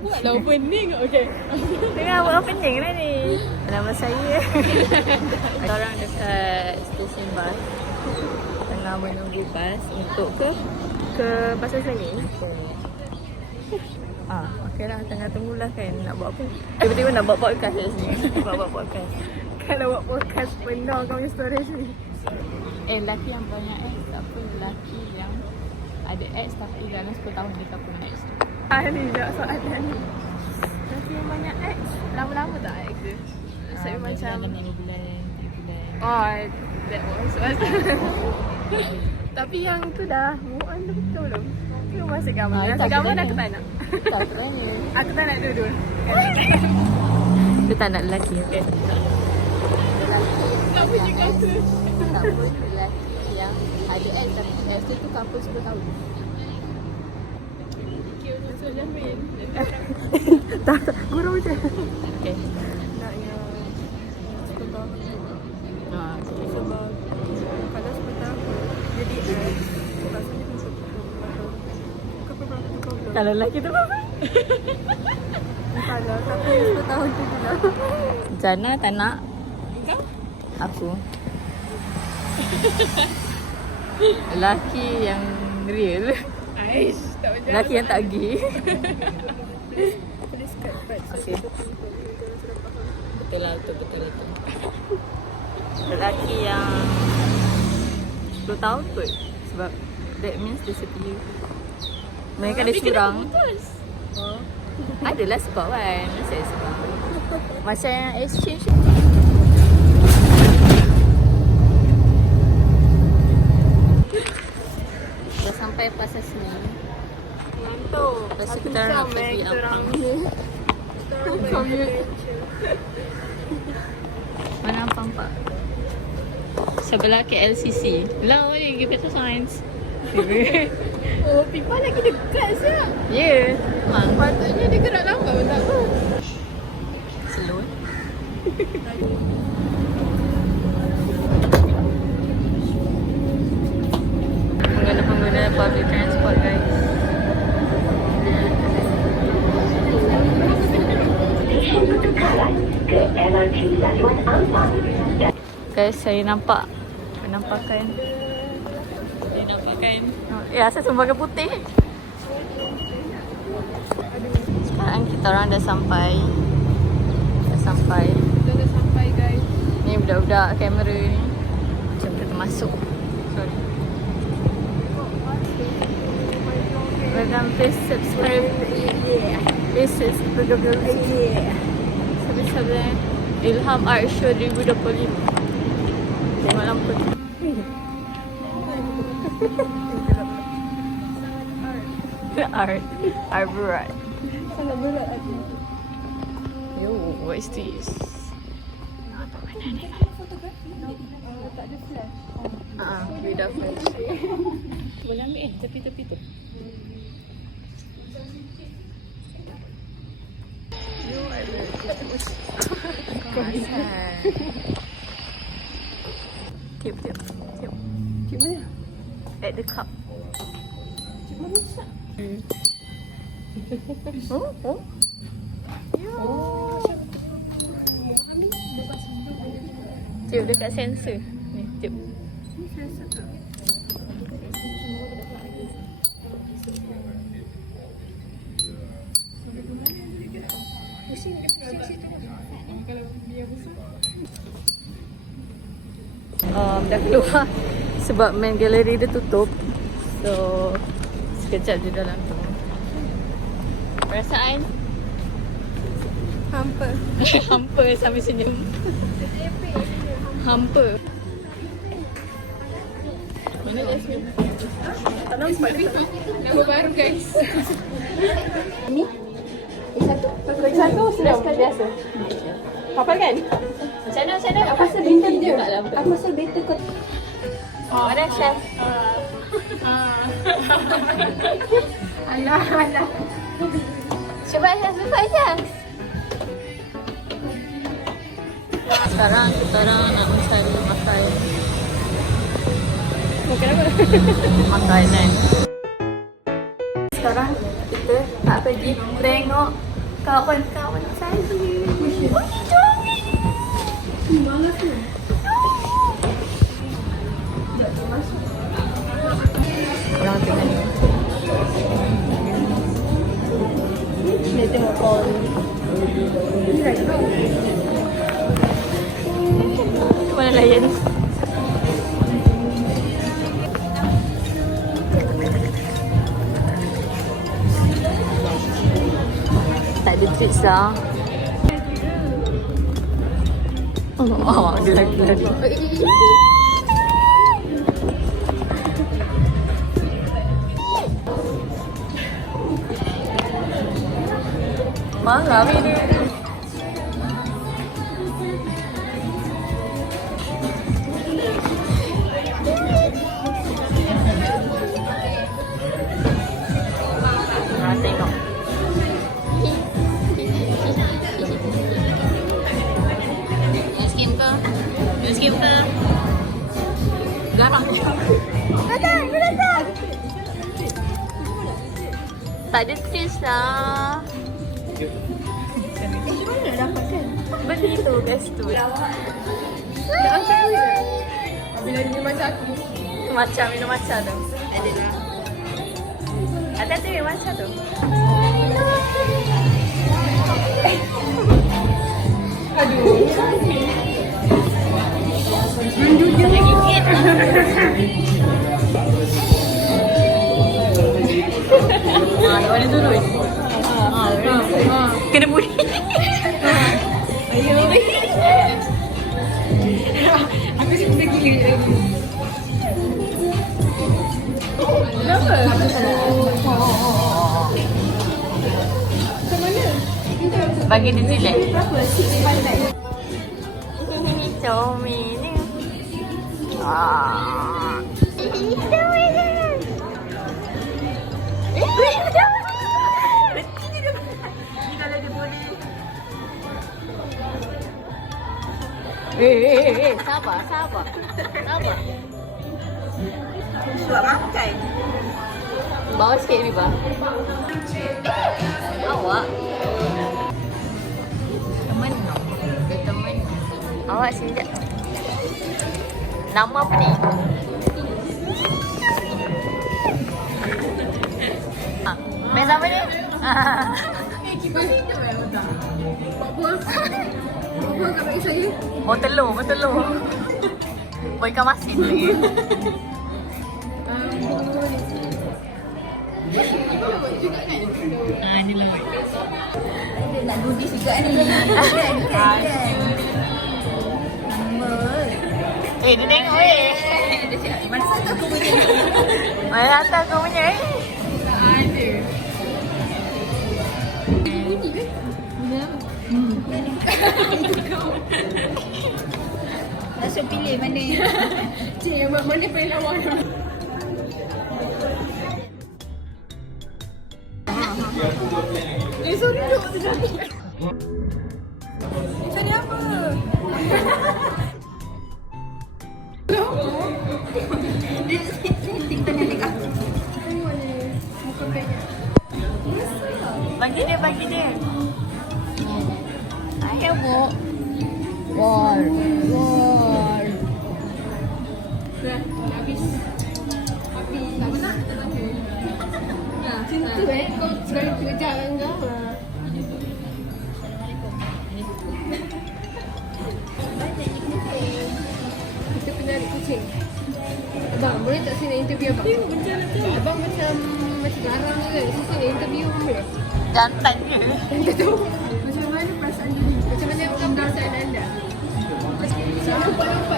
Buatlah opening. Okay. Tengah buat opening lah ni. Nama saya. Orang dekat stesen bas. Tengah menunggu bas untuk ke Pasar Seni. Okey lah, tengah tunggulah kan nak buat apa. Tiba-tiba nak buat podcast kat sini. Buat podcast. Kalau buat podcast penuh kau punya storage ni. Lelaki yang banyak ex tak apa. Lelaki yang ada ex tapi dalam 10 tahun dia tak pun ex. Ni tak soalan ni. Lelaki yang banyak ex. Lama-lama tak ex dia? Saya macam dalam 2 bulan, 3 bulan. that was tapi yang tu dah move on dah betul belum? Ke masih gambar? Masih gambar dah aku tak nak. Tak tanya. Aku tak nak dua-dua. Dia tak nak lelaki. Okay. Lelaki Tak punya kata. tak pun lelaki yang ada ex tapi ex tu couple 10 tahun. So Jamin. Tak, gurau je. Okay. Nak yang 10 tahun tu. Okay. Sebab kalau 10 tahun jadi ex, rasanya macam Kalau lelaki tu apa? kalau tapi 10 tahun tu je lah. Jana tak nak. Kau? Aku. Lelaki yang real. Aish, tak macam Lelaki yang tak gay. Please cut back. Okay. Betul lah, betul itu. Lelaki yang 10 tahun kot. Sebab that means dia setia. Mereka ada curang. Adalah sebab kan. Masa sebab. Macam yang exchange. Dah sampai Pasar Seni. Ngantuk. Lepas tu kita nak pergi kita orang Mana nampak? Sebelah KLCC. Lah, ni give it a science. Oh, pipa lagi dekat siap. Ya. Memang. Patutnya dia gerak lambat pun tak tahu. Slow. Pengguna-pengguna public transport guys. Guys, saya nampak penampakan. Saya nampakkan. Ya, saya pakai putih. Sekarang kita orang dah sampai. Dah sampai guys. Ni budak-budak kamera ni. Jom kita masuk. Sorry. Welcome, please subscribe. This is Sebelah Ilham Art Show 2025. Tengok lampu tu. Art berat. Sangat berat hati. Yo, what is this? Apa mana ni? Fotografi. Tak ada flash. Beda flash. Boleh ambil tepi-tepi tu. Yo, ada. Kawasan. Tip. Cik mana? At the cup. Cik mana syak? Oh. Tip dekat sensor. Ni, tip. Ni selesa tak? Dah keluar sebab main galeri dia tutup. So sekejap di dalam tu. Perasaan? Hampa. Hampa sambil senyum. Hampa. Mana Jasmine? Tak nampak ni. Nama baru guys. Ni? Satu sudah biasa. Hafal kan? Macam mana? Aku rasa better dia. Aku rasa better kot. Mana chef? Alah. Cuba chef, chef. Sekarang kita orang nak mencari makan Kenapa? Makanan. Sekarang kita nak pergi tengok kawan-kawan saya. Orang tengah ni. Dia tengok call. Mana layan? Tak ada treats lah. Oh, dia lagi. Marah ni. Tengok. Miskin ke? Miskin ke? Garam. Datang. Tak ada taste lah. Mana nak dapatkan? Beli tu guys tu. Bila dia macam aku. Macam minum macam tu. Ada lah. Ada minum macam tu. Aduh. Jangan gigit. Mana turun? Kena budi. Ayo. Aku suka gila lagi. Kenapa? Ke mana? Bagi dia relax. Berapa? Sik pandai. Comel ni. Sabar. Suap makan. Bawa sikit ni, Bang. Awak. Teman. Dia teman. Awak sini sekejap. Nama apa ni? Main sama ni? Apa kat bagi saya? Oh, telur. Buat ikan masin lagi. Ni lah. Dia nak dudis juga ni. Kan. Dia tengok Mana satu aku punya? Mana datang kau punya Ada. Nak suruh pilih mana? Cik, mana paling lawa? Sorry duduk sekali. Cari apa? Dia setting tengah dekat aku. Muka banyak. Bagi dia. Ayo, Bu. War. Dah, habis. Tak nak, tak nak. Ya, macam tu kau sekali kerja dengan kau. Kita penarik kucing. Abang, boleh tak saya nak interview abang? Abang macam garang je kan? Saya nak interview boleh? Jantan je. Tak tahu. Macam mana perasaan diri? Macam mana perasaan anda? Saya lupa-lupa.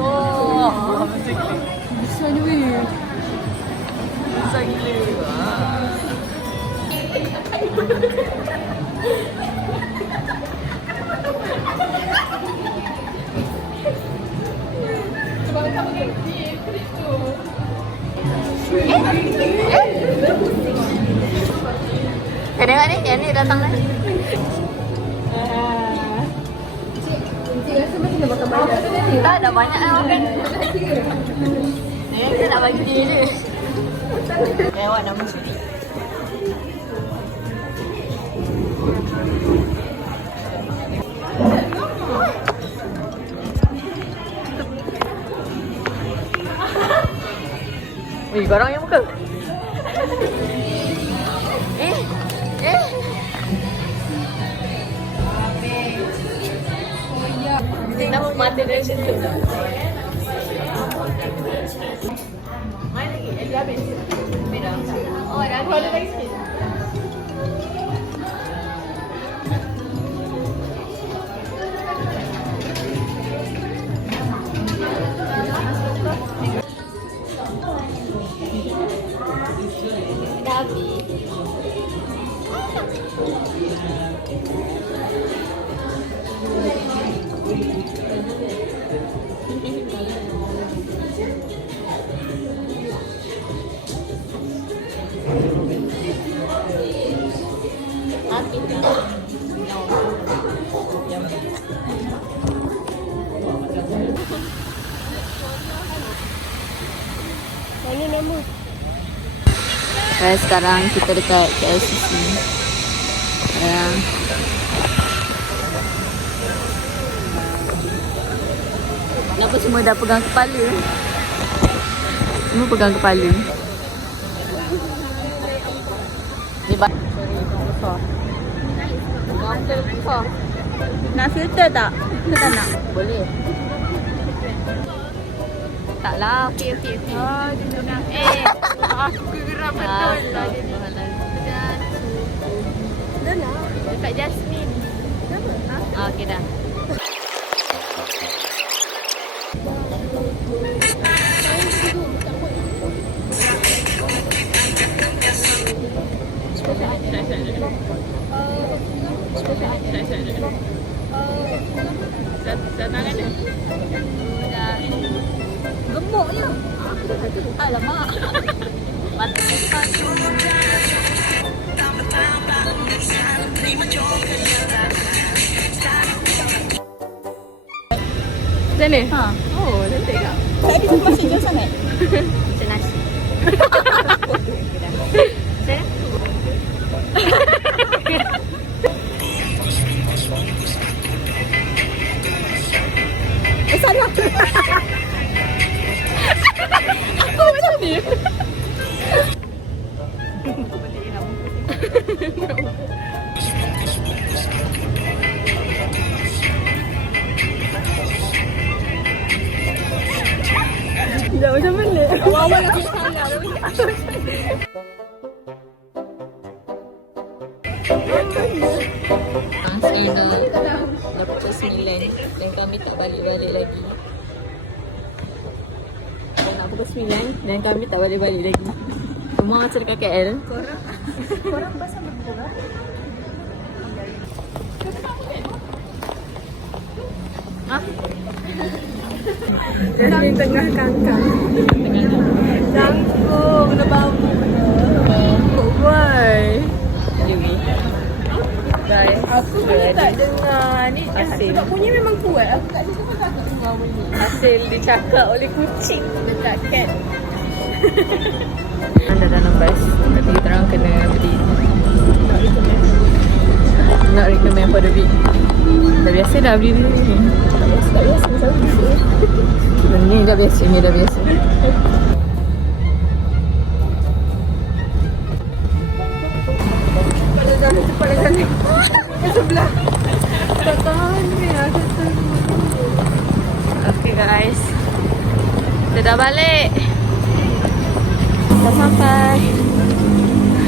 Oh, Besar ni weh. besar gila. Sebab kau pakai dia, itu. Kau tengok ni, yang ni datang kan? Cik Tak, dah banyak dah makan. Kita nak bagi dia je. Awak nama suri. Wih, korang yang muka. Kenapa mata dia macam tu? Mana lagi? Dah habis? Merah. Oh, dah habis. Ada lagi sikit. Dah habis. Mana nama? Sekarang kita dekat KLCC. Kenapa semua dah pegang kepala? Semua pegang kepala. Ni nak filter tak? Kita tak nak. Boleh. Taklah, okey. Oh, dia nak. Aku geram betul lah dia. Dah nak. Dekat Jasmine. Kenapa? Okey dah. Tangan dia. Gemuknya. Alamak. Mata Sana? Ha. Oh, cantik tak? Tadi tu masih jauh sangat. Macam nasi. Sana? Salah. Aku macam ni. Dah macam mana? Awal-awal aku salah. Sekarang pukul 9 dan kami tak balik-balik lagi. Nak pukul 9 dan kami tak balik-balik lagi. Semua macam dekat KL. Korang pasal berkorang? Jadi tengah kangkang. Cangkung, kena bambu. Boy. Guys, aku pun tak dengar ni hasil. Sebab bunyi memang kuat. Aku tak dengar pasal aku dengar bunyi. Hasil dicakap oleh kucing dekat cat. Anda dalam bas. Tapi kita orang kena beli. Not recommend for the week. Dah biasa dah beli ni. Tak biasa. Ni dah biasa. Cepat sana. Sebelah. Tak tahan ni. Okay guys. Kita dah balik. Dah sampai.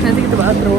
Nanti kita buat outro.